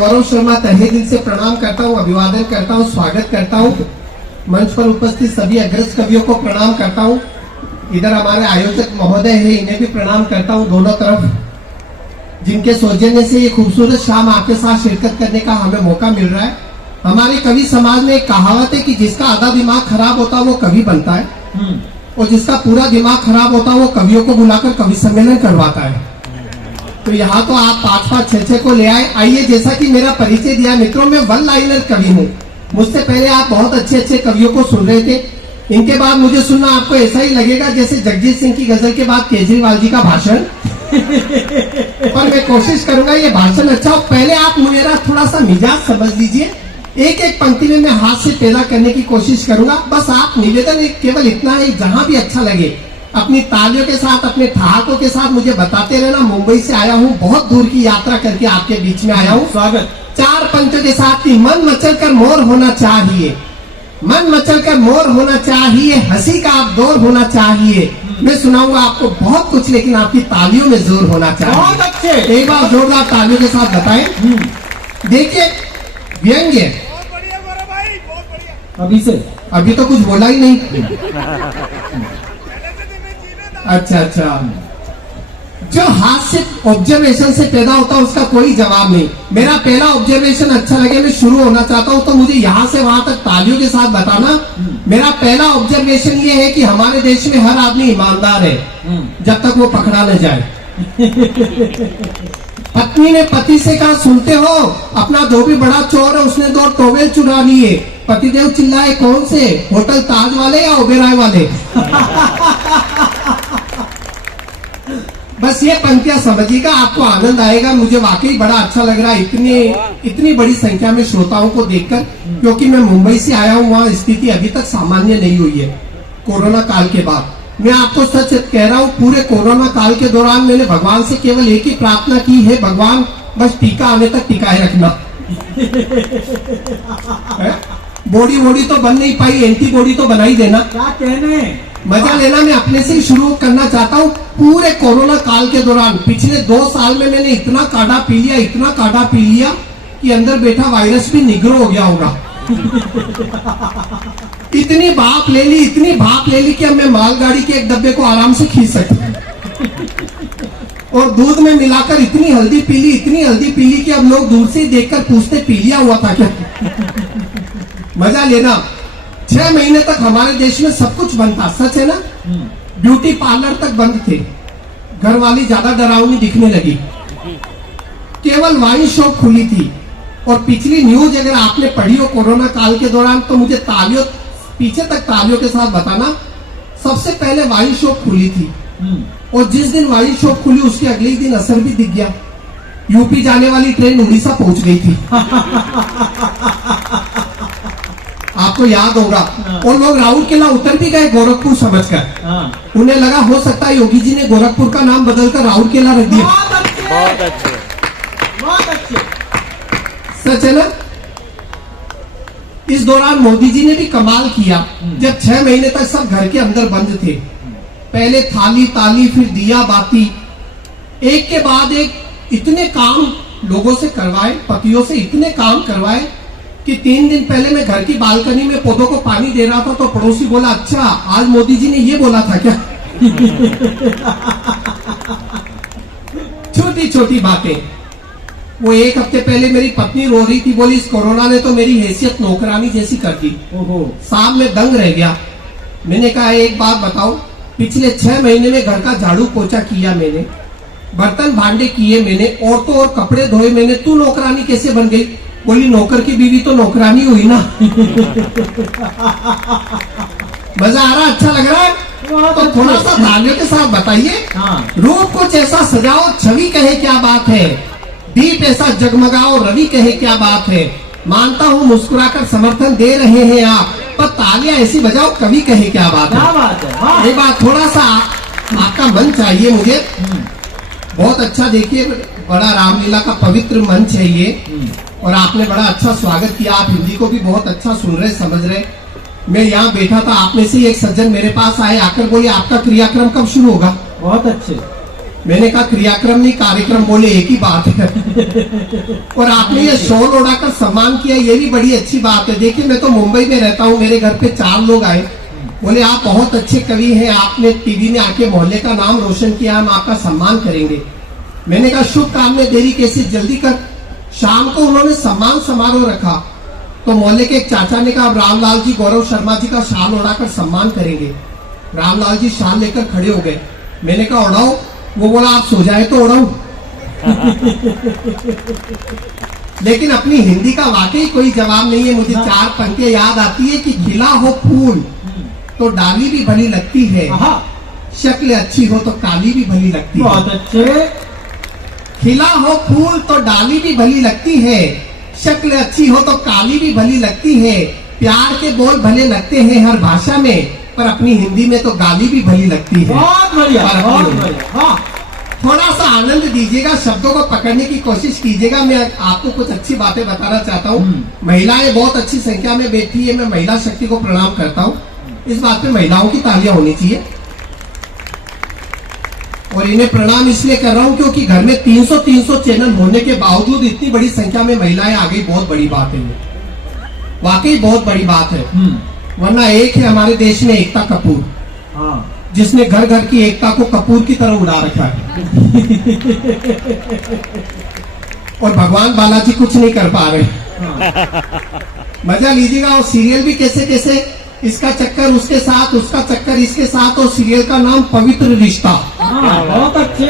गौरव शर्मा तहे दिल से प्रणाम करता हूँ, अभिवादन करता हूँ, स्वागत करता हूँ। मंच पर उपस्थित सभी अग्रज कवियों को प्रणाम करता हूँ। इधर हमारे आयोजक महोदय है, इन्हें भी प्रणाम करता हूँ दोनों तरफ, जिनके सौजन्य से ये खूबसूरत शाम आपके साथ शिरकत करने का हमें मौका मिल रहा है। हमारे कवि समाज में एक कहावत है कि जिसका आधा दिमाग खराब होता है वो कवि बनता है, और जिसका पूरा दिमाग खराब होता है वो कवियों को बुलाकर कवि सम्मेलन करवाता है। तो यहाँ तो आप 5-5, 6-6 को ले आए। आइए, जैसा कि मेरा परिचय दिया मित्रों, मैं वन लाइनर कवि हूँ। मुझसे पहले आप बहुत अच्छे अच्छे कवियों को सुन रहे थे, इनके बाद मुझे सुनना आपको ऐसा ही लगेगा जैसे जगजीत सिंह की गजल के बाद केजरीवाल जी का भाषण। पर मैं कोशिश करूंगा ये भाषण अच्छा हो। पहले आप मेरा थोड़ा सा मिजाज समझ लीजिए। एक एक पंक्ति में मैं हाथ से पैदा करने की कोशिश करूंगा। बस आप निवेदन केवल इतना है, जहां भी अच्छा लगे अपनी तालियों के साथ, अपने ठहाकों के साथ मुझे बताते रहना। मुंबई से आया हूँ, बहुत दूर की यात्रा करके आपके बीच में आया हूँ। स्वागत। 4 पंक्तियों के साथ की मन मचल कर मोर होना चाहिए, मन मचल कर मोर होना चाहिए, हंसी का आप दौर होना चाहिए। मैं सुनाऊंगा आपको बहुत कुछ, लेकिन आपकी तालियों में जोर होना चाहिए। बहुत अच्छे, एक बार जोरदार तालियों के साथ बताएं। देखिए, व्यंग्य अभी तो कुछ बोला ही नहीं। अच्छा, जो हाथ से ऑब्जर्वेशन से पैदा होता है उसका कोई जवाब नहीं। मेरा पहला ऑब्जर्वेशन अच्छा लगे, मैं शुरू होना चाहता हूँ, तो मुझे यहाँ से वहां तक तालियों के साथ बताना। मेरा पहला ऑब्जर्वेशन ये है कि हमारे देश में हर आदमी ईमानदार है जब तक वो पकड़ा न जाए। पत्नी ने पति से कहा, सुनते हो, अपना धोबी बड़ा चोर है, उसने 2 टॉवेल चुरा लिए। पतिदेव चिल्लाए, कौन से, होटल ताज वाले या ओबेरॉय वाले? बस ये पंक्तियां समझिएगा, आपको आनंद आएगा। मुझे वाकई बड़ा अच्छा लग रहा है इतनी बड़ी संख्या में श्रोताओं को देखकर, क्योंकि मैं मुंबई से आया हूँ, वहाँ स्थिति अभी तक सामान्य नहीं हुई है कोरोना काल के बाद। मैं आपको सच कह रहा हूँ, पूरे कोरोना काल के दौरान मैंने भगवान से केवल एक ही प्रार्थना की है, भगवान बस टीका आने तक टिकाए रखना। बॉडी तो बन नहीं पाई, एंटीबॉडी तो बना ही देना। क्या कहने, मजा लेना। मैं अपने से ही शुरू करना चाहता हूँ। पूरे कोरोना काल के दौरान पिछले 2 साल में मैंने इतना काढ़ा पी लिया कि अंदर बैठा वायरस भी निग्रो हो गया होगा। इतनी भाप ले ली कि अब मैं मालगाड़ी के एक डब्बे को आराम से खींच सकता। और दूध में मिलाकर इतनी हल्दी पी ली कि अब लोग दूर से देखकर पूछते, पी लिया हुआ था क्या? मजा लेना। 6 महीने तक हमारे देश में सब कुछ बंद था, सच है ना? ब्यूटी पार्लर तक बंद थे, घर वाली ज्यादा डरावनी दिखने लगी, केवल वाइन शॉप खुली थी। और पिछली न्यूज अगर आपने पढ़ी हो कोरोना काल के दौरान, तो मुझे पीछे तक तालियों के साथ बताना। सबसे पहले वाइन शॉप खुली थी, और जिस दिन वाइन शॉप खुली उसके अगले ही दिन असर भी दिख गया। यूपी जाने वाली ट्रेन उड़ीसा पहुंच गई थी। आपको याद होगा। और लोग राउरकेला उतर भी गए गोरखपुर समझकर। उन्हें लगा हो सकता है योगी जी ने गोरखपुर का नाम बदलकर राउरकेला रख दिया। बहुत अच्छे। सच है ना? इस दौरान मोदी जी ने भी कमाल किया। जब 6 महीने तक सब घर के अंदर बंद थे, पहले थाली ताली, फिर दिया बाती, एक के बाद एक इतने काम लोगों से करवाए, पतियों से इतने काम करवाए कि 3 दिन पहले मैं घर की बालकनी में पौधों को पानी दे रहा था, तो पड़ोसी बोला, अच्छा आज मोदी जी ने ये बोला था क्या? छोटी छोटी बातें। वो 1 हफ्ते पहले मेरी पत्नी रो रही थी, बोली इस कोरोना ने तो मेरी हैसियत नौकरानी जैसी कर दी। साहब मैं दंग रह गया। मैंने कहा, एक बात बताओ, पिछले 6 महीने में घर का झाड़ू पोछा किया मैंने, बर्तन भांडे किए मैंने, औरतों और कपड़े धोए मैंने, तू नौकरानी कैसे बन गई? बोली नौकर की बीवी तो नौकरानी हुई ना। मजा आ रहा, अच्छा लग रहा है? तो थोड़ा सा तालियों के साथ बताइए। रूप कुछ ऐसा सजाओ, छवि कहे क्या बात है, दीप ऐसा जगमगाओ, रवि कहे क्या बात है। मानता हूँ मुस्कुराकर समर्थन दे रहे हैं आप, पर तालियां ऐसी बजाओ, कवि कहे क्या बात है। एक बात, थोड़ा सा आपका मन चाहिए मुझे। बहुत अच्छा, देखिए बड़ा रामलीला का पवित्र मंच है ये, और आपने बड़ा अच्छा स्वागत किया। आप हिंदी को भी बहुत अच्छा सुन रहे, समझ रहे। मैं यहाँ बैठा था, आप में से एक सज्जन मेरे पास आए, आकर बोले आपका क्रियाक्रम कब शुरू होगा? बहुत अच्छे। मैंने कहा क्रियाक्रम नहीं कार्यक्रम बोले एक ही बात है। और आपने ये शॉल ओढ़ाकर सम्मान किया, ये भी बड़ी अच्छी बात है। देखिए मैं तो मुंबई में रहता हूँ, मेरे घर पे 4 लोग आए, बोले आप बहुत अच्छे कवि हैं, आपने टीवी में आके मोहल्ले का नाम रोशन किया, हम आपका सम्मान करेंगे। मैंने कहा शुभ काम में देरी कैसी, जल्दी कर। शाम को उन्होंने सम्मान समारोह रखा, तो मोहल्ले के एक चाचा ने कहा अब रामलाल जी गौरव शर्मा जी का शाल ओढ़ाकर सम्मान करेंगे। रामलाल जी शाल लेकर खड़े हो गए। मैंने कहा ओढ़ाओ। वो बोला आप सो जाए तो ओढ़ाऊं। लेकिन अपनी हिंदी का वाकई कोई जवाब नहीं है। मुझे 4 पंक्तियां याद आती है कि खिला हो फूल तो डाली भी भली लगती है, शक्ल अच्छी हो तो काली भी भली लगती है। बहुत अच्छे। खिला हो फूल तो डाली भी भली लगती है, शक्ल अच्छी हो तो काली भी भली लगती है। प्यार के बोल भले लगते हैं हर भाषा में, पर अपनी हिंदी में तो गाली भी भली लगती है। बहुत बढ़िया, बहुत बढ़िया। हाँ, थोड़ा सा आनंद दीजिएगा, शब्दों को पकड़ने की कोशिश कीजिएगा। मैं आपको कुछ अच्छी बातें बताना चाहता हूँ। महिलाएं बहुत अच्छी संख्या में बैठी है, मैं महिला शक्ति को प्रणाम करता हूँ। इस बात पे महिलाओं की तालियां होनी चाहिए। और इन्हें प्रणाम इसलिए कर रहा हूँ क्योंकि घर में 300 चैनल होने के बावजूद इतनी बड़ी संख्या में महिलाएं आ गई, बहुत बड़ी बात है। वाकई बहुत बड़ी बात है। वरना एक है हमारे देश में एकता कपूर, हाँ, जिसने घर घर की एकता को कपूर की तरह उड़ा रखा है। और भगवान बालाजी कुछ नहीं कर पा रहे। मजा लीजिएगा। और सीरियल भी कैसे कैसे, इसका चक्कर उसके साथ, उसका चक्कर इसके साथ। और सीरियल का नाम पवित्र रिश्ता। हाँ, बहुत अच्छे।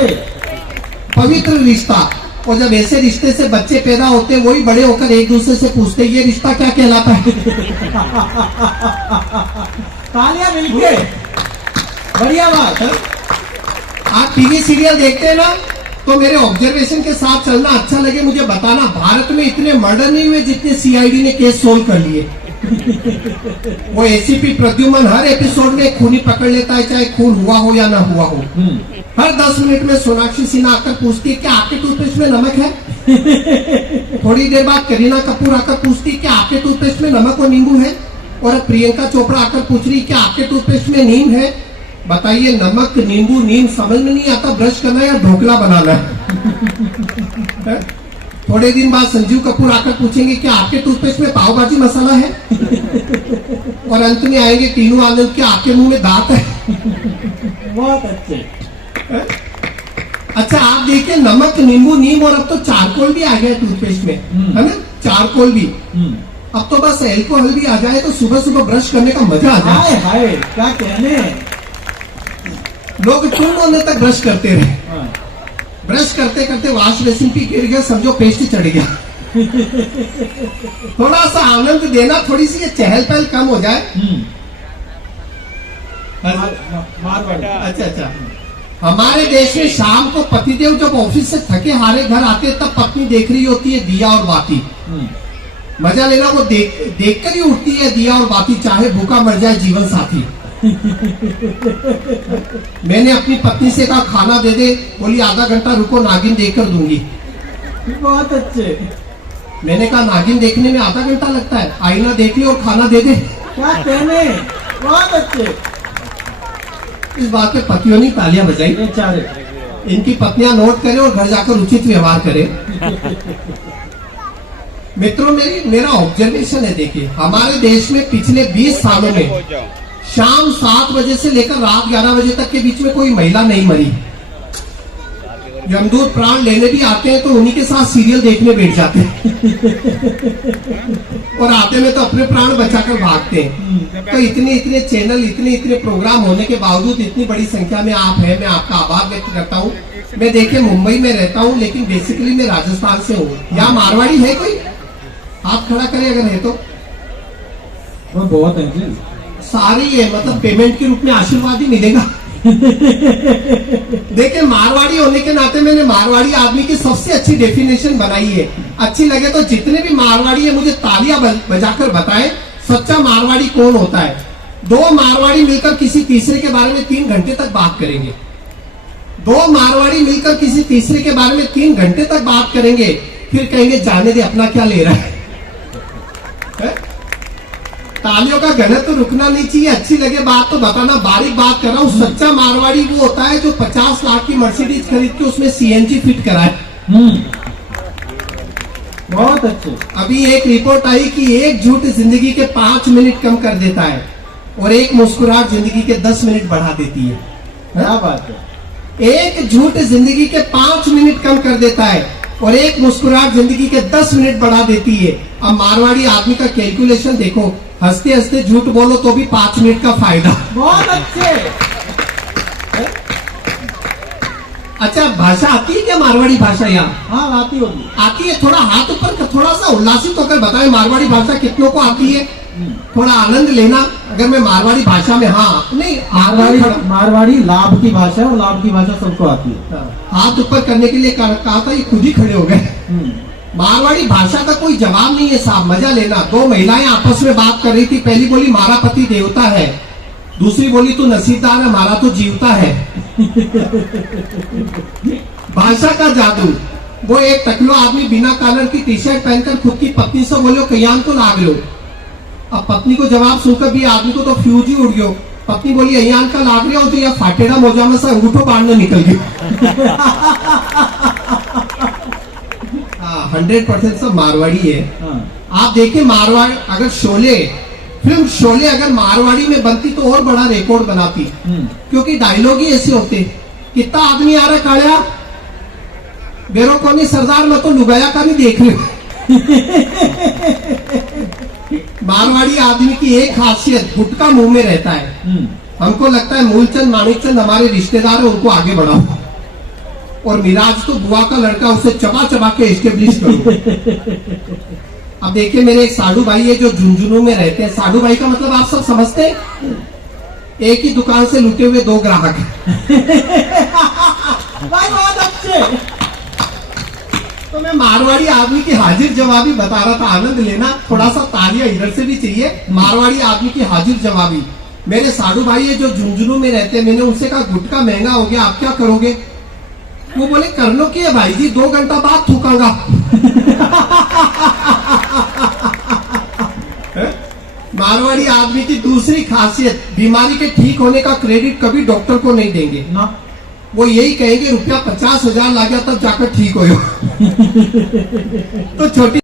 पवित्र रिश्ता। और जब ऐसे रिश्ते से बच्चे पैदा होते हैं, वही बड़े होकर एक दूसरे से पूछते ये रिश्ता क्या कहलाता है। तालियां मिलके, बढ़िया बात है। आप टीवी सीरियल देखते हैं ना, तो मेरे ऑब्जर्वेशन के साथ चलना, अच्छा लगे मुझे बताना। भारत में इतने मर्डर नहीं हुए जितने सीआईडी ने केस सोल्व कर लिए। वो एसीपी प्रद्युमन हर एपिसोड में खूनी पकड़ लेता है, चाहे खून हुआ हो या ना हुआ हो। हर 10 मिनट में सोनाक्षी सिन्हा आकर पूछती है क्या आपके टूथपेस्ट में नमक है। थोड़ी देर बाद करीना कपूर आकर पूछती है क्या आपके टूथपेस्ट में नमक और नींबू है। और अब प्रियंका चोपड़ा आकर पूछ रही क्या आपके टूथपेस्ट में नीम है। बताइए, नमक नींबू नीम समझ में नहीं आता, ब्रश करना है या ढोकला बनाना है। थोड़े दिन बाद संजीव कपूर आकर पूछेंगे क्या आपके टूथपेस्ट में पाव भाजी मसाला है। और अंत में आएंगे टीनू आनंद, क्या आपके मुंह में दांत है। बहुत अच्छे। अच्छा आप देखिए, नमक नींबू नीम और अब तो चारकोल भी आ गया टूथपेस्ट में, है ना, चारकोल भी। अब तो बस एल्कोहल भी आ जाए तो सुबह सुबह ब्रश करने का मजा आ जाए। हाय हाय, क्या कहने। लोग टून होने तक ब्रश करते रहे। ब्रश करते करते वॉश बेसिन पे गिर गया, समझो पेस्ट चढ़ गया। थोड़ा सा आनंद देना, थोड़ी सी ये चहल पहल कम हो जाए। अच्छा, हमारे देश में शाम को पतिदेव जब ऑफिस से थके हारे घर आते तब पत्नी देख रही होती है दिया और बाती। मजा लेना, वो देख कर ही उठती है दिया और बाती, चाहे भूखा मर जाए जीवन साथी। मैंने अपनी पत्नी से कहा खाना दे दे, बोली आधा घंटा रुको नागिन देखकर दूंगी। बहुत अच्छे। मैंने कहा नागिन देखने में आधा घंटा लगता है, आईना देख ले और खाना दे दे। क्या कहने, बहुत अच्छे। इस बात पे पतियों ने तालियां बजाई। बेचारे। इनकी पत्नियां नोट करें और घर जाकर उचित व्यवहार करें। मित्रों, मेरा ऑब्जर्वेशन है, देखिए हमारे देश में पिछले 20 सालों में शाम 7 बजे से लेकर रात 11 बजे तक के बीच में कोई महिला नहीं मरी। यमदूत प्राण लेने भी आते हैं तो उन्हीं के साथ सीरियल देखने बैठ जाते हैं। और आते में तो अपने प्राण बचाकर भागते हैं। तो इतने चैनल, इतने प्रोग्राम होने के बावजूद इतनी बड़ी संख्या में आप हैं, मैं आपका आभार व्यक्त करता हूँ। मैं देखिए मुंबई में रहता हूँ, लेकिन बेसिकली मैं राजस्थान से हूँ। यहाँ मारवाड़ी है कोई? हाथ खड़ा करें अगर है तो। वो बहुत है, सारी है, मतलब पेमेंट के रूप में आशीर्वाद ही मिलेगा। देखिए मारवाड़ी होने के नाते मैंने मारवाड़ी आदमी की सबसे अच्छी डेफिनेशन बनाई है। अच्छी लगे तो जितने भी मारवाड़ी है मुझे तालियां बजाकर बताएं सच्चा मारवाड़ी कौन होता है। 2 मारवाड़ी मिलकर किसी तीसरे के बारे में 3 घंटे तक बात करेंगे। 2 मारवाड़ी मिलकर किसी तीसरे के बारे में 3 घंटे तक बात करेंगे, फिर कहेंगे जाने दे अपना क्या ले रहा है। तालियों का गणित तो रुकना नहीं चाहिए। अच्छी लगे बात तो बताना, बारीक बात कर रहा हूँ। सच्चा मारवाड़ी वो होता है जो 50 लाख की मर्सिडीज खरीद के उसमें सीएनजी फिट कराए। बहुत अच्छे। अभी एक रिपोर्ट आई कि एक झूठ जिंदगी के 5 मिनट कम कर देता है और एक मुस्कुराहट जिंदगी के 10 मिनट बढ़ा देती है। क्या बात है। एक झूठ जिंदगी के 5 मिनट कम कर देता है और एक मुस्कुराहट जिंदगी के 10 मिनट बढ़ा देती है। अब मारवाड़ी आदमी का कैलकुलेशन देखो, हंसते हंसते झूठ बोलो तो भी 5 मिनट का फायदा। बहुत अच्छे। अच्छा, भाषा आती है क्या मारवाड़ी भाषा? यहाँ हाँ आती होगी। आती है। थोड़ा हाथ ऊपर कर, थोड़ा सा उल्लासित होकर बताए मारवाड़ी भाषा कितनों को आती है। थोड़ा आनंद लेना। अगर मैं मारवाड़ी भाषा में, हाँ नहीं, मारवाड़ी लाभ की भाषा है और लाभ की भाषा सबको आती है। हाथ ऊपर करने के लिए कहा था, ये खुद ही खड़े हो गए। मारवाड़ी भाषा का कोई जवाब नहीं है साहब, मजा लेना। 2 महिलाएं आपस में बात कर रही थी। पहली बोली मारा पति देवता है, दूसरी बोली तू नसीबदार है, मारा तो जीवता है। भाषा का जादू। वो एक टकलो आदमी बिना कॉलर की टी शर्ट पहनकर खुद की पत्नी से बोलो कयान को लाग लो। अब पत्नी को जवाब सुनकर भी आदमी को तो फ्यूज ही उड़ गयो। पत्नी बोली अयान का लाग रहा हो तो यह फाटेड़ा मोजा में से अंगूठो बांधने निकल गई। 100% सब मारवाड़ी है। आप देखिए मारवाड़, अगर फिल्म शोले अगर मारवाड़ी में बनती तो और बड़ा रिकॉर्ड बनाती, क्योंकि डायलॉग ही ऐसे होते। कितना आदमी आ रहा कालिया बेरो कोनी सरदार, मैं तो लुगाया का नहीं देख रही। मारवाड़ी आदमी की एक खासियत, गुटका मुंह में रहता है। हमको लगता है मूलचंद माणिकचंद हमारे रिश्तेदार है, उनको आगे बढ़ाओ, और मिराज तो बुआ का लड़का, उसे चबा चबा के एस्टेब्लिश करो। अब देखिए मेरे एक साधु भाई है जो झुंझुनू में रहते हैं। साधु भाई का मतलब आप सब समझते हैं? एक ही दुकान से लुटे हुए 2 ग्राहक। बहुत अच्छे। तो मैं मारवाड़ी आदमी की हाजिर जवाबी बता रहा था, आनंद लेना। थोड़ा सा तालियां इधर से भी चाहिए। मारवाड़ी आदमी की हाजिर जवाबी। मेरे साधु भाई है जो झुंझुनू में रहते हैं। मैंने उनसे कहा गुटखा महंगा हो गया, आप क्या करोगे? वो बोले करनो की है भाई जी, 2 घंटा बाद थूकांगा। मारवाड़ी आदमी की दूसरी खासियत, बीमारी के ठीक होने का क्रेडिट कभी डॉक्टर को नहीं देंगे ना। वो यही कहेंगे ₹50,000 लग गया तब जाकर ठीक हो। तो छोटी